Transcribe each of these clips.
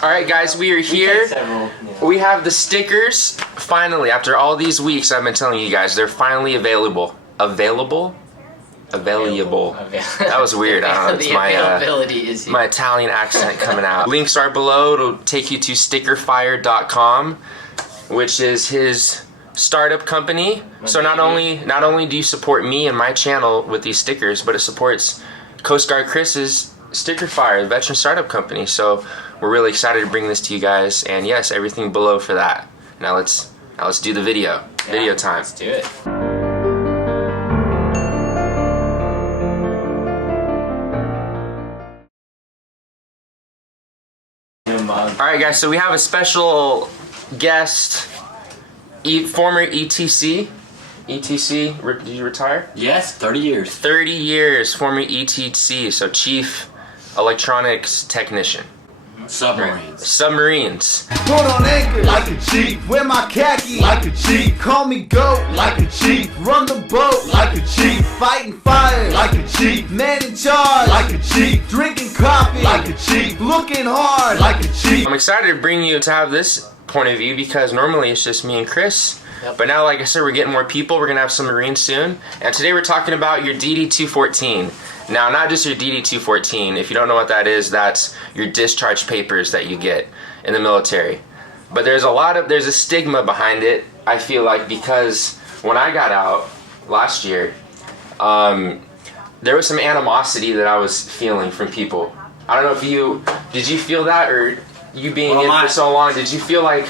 All right, guys, we are here. We have the stickers. Finally, after all these weeks, I've been telling you guys, they're finally available. Available. That was weird. I don't know. It's my Italian accent coming out. Links are below. It'll take you to stickerfire.com, which is his startup company. So not only do you support me and my channel with these stickers, but it supports Coast Guard Chris's Sticker Fire, the veteran startup company. So we're really excited to bring this to you guys, and yes, everything below for that. Now let's do the video. Video time. Let's do it. All right, guys. So we have a special guest, former ETC. ETC, did you retire? Yes, 30 years. 30 years, former ETC, so Chief Electronics Technician. Submarines. Submarines. Put on anchor like a Chief. Wear my khaki like a Chief. Call me GOAT like a Chief. Run the boat like a Chief. Fighting fire like a Chief. Man in charge like a Chief. Drinking coffee like a Chief. Looking hard like a Chief. I'm excited to bring you to have this point of view because normally it's just me and Chris. Yep. But now, like I said, we're getting more people. We're going to have some Marines soon. And today we're talking about your DD-214. Now, not just your DD-214. If you don't know what that is, that's your discharge papers that you get in the military. But there's a stigma behind it, I feel like, because when I got out last year, there was some animosity that I was feeling from people. I don't know if did you feel that, or you being in for so long, did you feel like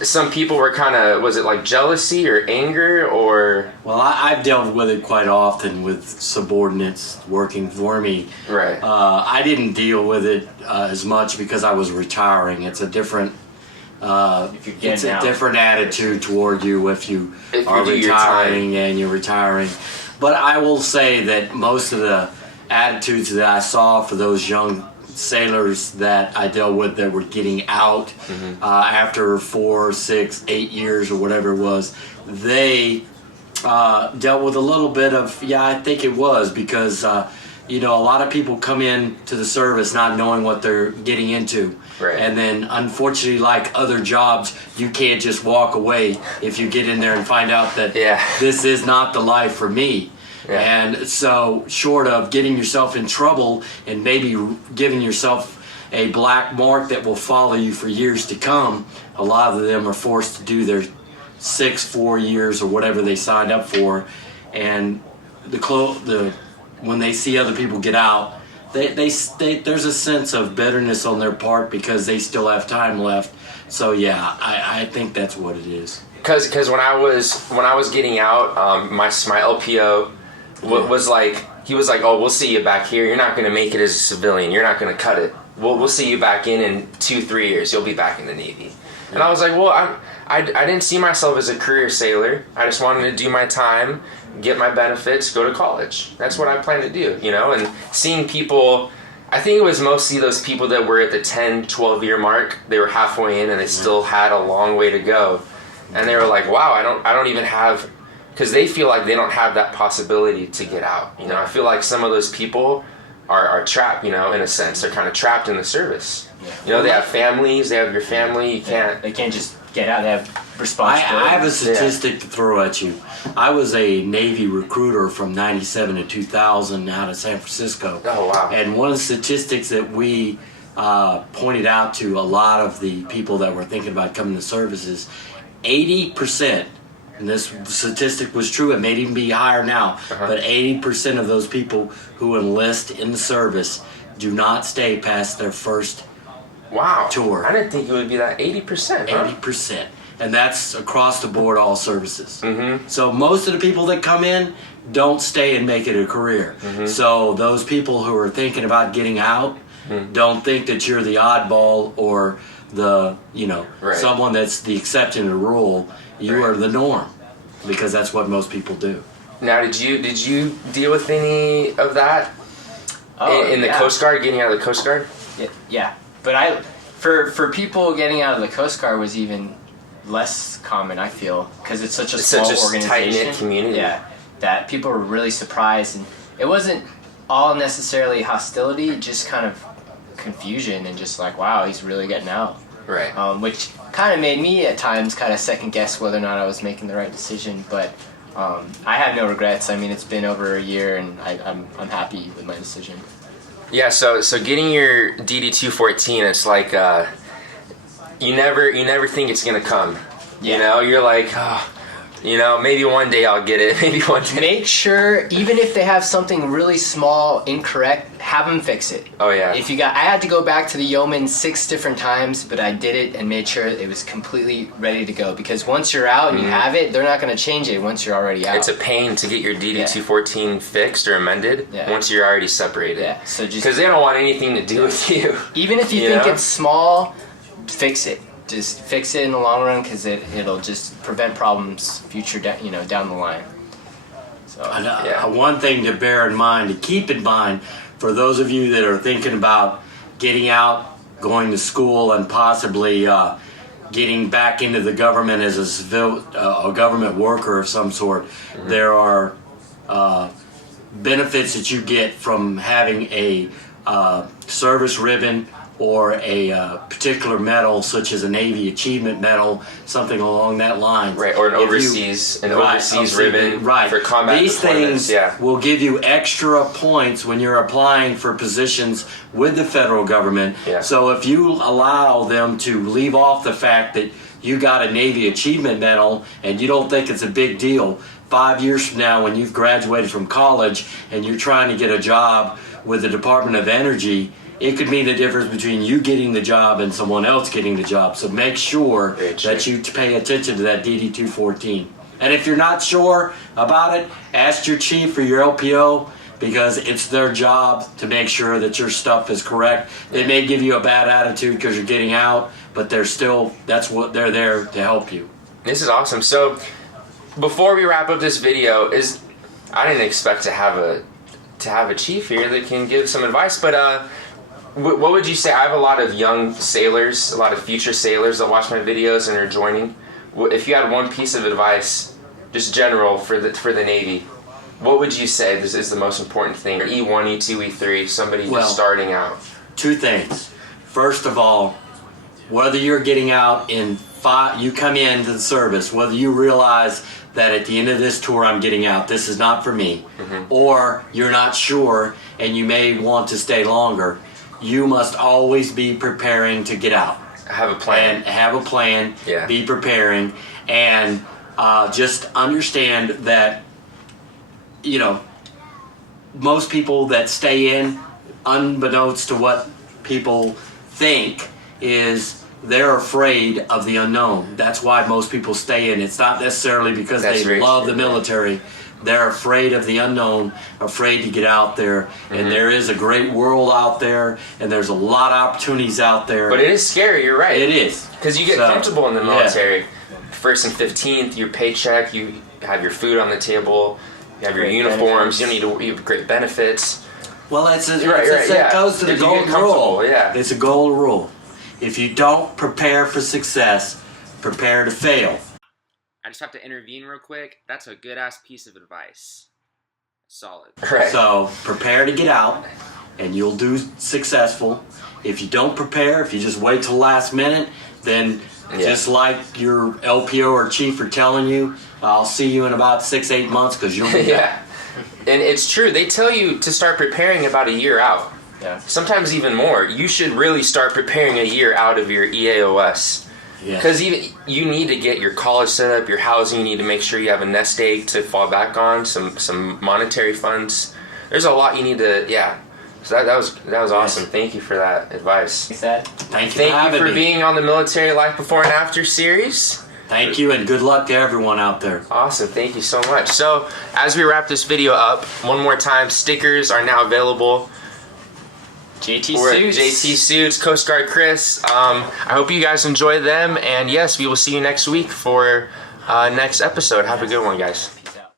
some people were kind of, was it like jealousy or anger or? Well, I've dealt with it quite often with subordinates working for me. Right. I didn't deal with it as much because I was retiring. It's a different, different attitude toward you if you are retiring and you're retiring. But I will say that most of the attitudes that I saw for those young sailors that I dealt with that were getting out after 4, 6, 8 years or whatever it was, they dealt with a little bit of, I think it was because a lot of people come in to the service not knowing what they're getting into. Right. And then unfortunately, like other jobs, you can't just walk away if you get in there and find out that this is not the life for me. Yeah. And so short of getting yourself in trouble and maybe giving yourself a black mark that will follow you for years to come, a lot of them are forced to do their 4 years or whatever they signed up for. And when they see other people get out, there's a sense of bitterness on their part because they still have time left. So yeah, I think that's what it is. Because when I was getting out, my LPO was like, he was like, oh, we'll see you back here. You're not going to make it as a civilian. You're not going to cut it. We'll see you back in 2-3 years. You'll be back in the Navy. And I was like, well, I didn't see myself as a career sailor. I just wanted to do my time, get my benefits, go to college. That's what I planned to do, And seeing people, I think it was mostly those people that were at the 10, 12-year mark. They were halfway in and they still had a long way to go. And they were like, wow, I don't even have, because they feel like they don't have that possibility to get out. I feel like some of those people are trapped, in a sense. They're kind of trapped in the service. Yeah. They have families, they have your family, They can't just get out, they have responsibility. I have a statistic to throw at you. I was a Navy recruiter from 97 to 2000 out of San Francisco. Oh, wow. And one of the statistics that we pointed out to a lot of the people that were thinking about coming to services, 80%, and this statistic was true, it may even be higher now, but 80% of those people who enlist in the service do not stay past their first tour. I didn't think it would be that 80%. 80%. And that's across the board, all services. So most of the people that come in don't stay and make it a career. So those people who are thinking about getting out don't think that you're the oddball or the, someone that's the exception to the rule. You are the norm, because that's what most people do. Now, did you deal with any of that in the Coast Guard, getting out of the Coast Guard? Yeah. But for people getting out of the Coast Guard was even less common, I feel, because it's such a small organization, tight-knit community. Yeah, that people were really surprised, and it wasn't all necessarily hostility, just kind of confusion and just like, wow, he's really getting out. Right. Which kind of made me at times kind of second guess whether or not I was making the right decision. But I have no regrets. I mean, it's been over a year, and I'm happy with my decision. Yeah. So getting your DD214, it's like you never think it's gonna come. Yeah. You know, you're like, oh, you know, maybe one day I'll get it. Maybe one day. Make sure, even if they have something really small incorrect, have them fix it. Oh yeah. I had to go back to the Yeoman 6 different times, but I did it and made sure it was completely ready to go. Because once you're out and you have it, they're not going to change it once you're already out. It's a pain to get your DD214 fixed or amended once you're already separated. Yeah. So just because they don't want anything to do with you. Even if you think it's small, fix it. Just fix it in the long run, because it'll just prevent problems future down the line. So one thing to bear in mind, to keep in mind, for those of you that are thinking about getting out, going to school, and possibly getting back into the government as a government worker of some sort, there are benefits that you get from having a service ribbon or a particular medal, such as a Navy Achievement Medal, something along that line. Right, or an overseas ribbon for combat These deployments. things will give you extra points when you're applying for positions with the federal government. Yeah. So if you allow them to leave off the fact that you got a Navy Achievement Medal and you don't think it's a big deal, 5 years from now when you've graduated from college and you're trying to get a job with the Department of Energy, it could mean the difference between you getting the job and someone else getting the job. So make sure that you pay attention to that DD214. And if you're not sure about it, ask your chief or your LPO, because it's their job to make sure that your stuff is correct. They may give you a bad attitude because you're getting out, but that's what they're there to help you. This is awesome. So before we wrap up this video, I didn't expect to have a chief here that can give some advice, but what would you say? I have a lot of young sailors, a lot of future sailors that watch my videos and are joining. If you had one piece of advice, just general for the Navy, what would you say this is the most important thing? Or E1, E2, E3, somebody just starting out. Two things. First of all, whether you're getting out you come into the service, whether you realize that at the end of this tour I'm getting out, this is not for me, or you're not sure and you may want to stay longer, you must always be preparing to get out. Have a plan. And have a plan. Yeah. Be preparing, and just understand that, most people that stay in, unbeknownst to what people think, is they're afraid of the unknown. That's why most people stay in. It's not necessarily because they love the military. They're afraid of the unknown, afraid to get out there. And there is a great world out there, and there's a lot of opportunities out there. But it is scary, you're right. It is. Because you get comfortable in the military. Yeah. 1st and 15th, your paycheck, you have your food on the table, you have your uniforms, you have great benefits. Well, it goes to the golden rule. Yeah. It's a golden rule. If you don't prepare for success, prepare to fail. I just have to intervene real quick. That's a good-ass piece of advice. Solid. Right. So prepare to get out, and you'll do successful. If you don't prepare, if you just wait till the last minute, then just like your LPO or chief are telling you, I'll see you in about 6-8 months because you'll be back. And it's true. They tell you to start preparing about a year out. Yeah. Sometimes even more. You should really start preparing a year out of your EAOS. Because you need to get your college set up, your housing, you need to make sure you have a nest egg to fall back on, some monetary funds. There's a lot you need to, So that was awesome. Thank you for that advice. Thank you for being on the Military Life Before and After series. Thank you, and good luck to everyone out there. Awesome. Thank you so much. So as we wrap this video up, one more time, stickers are now available. JTsuits, Coast Guard Chris. I hope you guys enjoy them, and yes, we will see you next week for next episode. Have a good one, guys.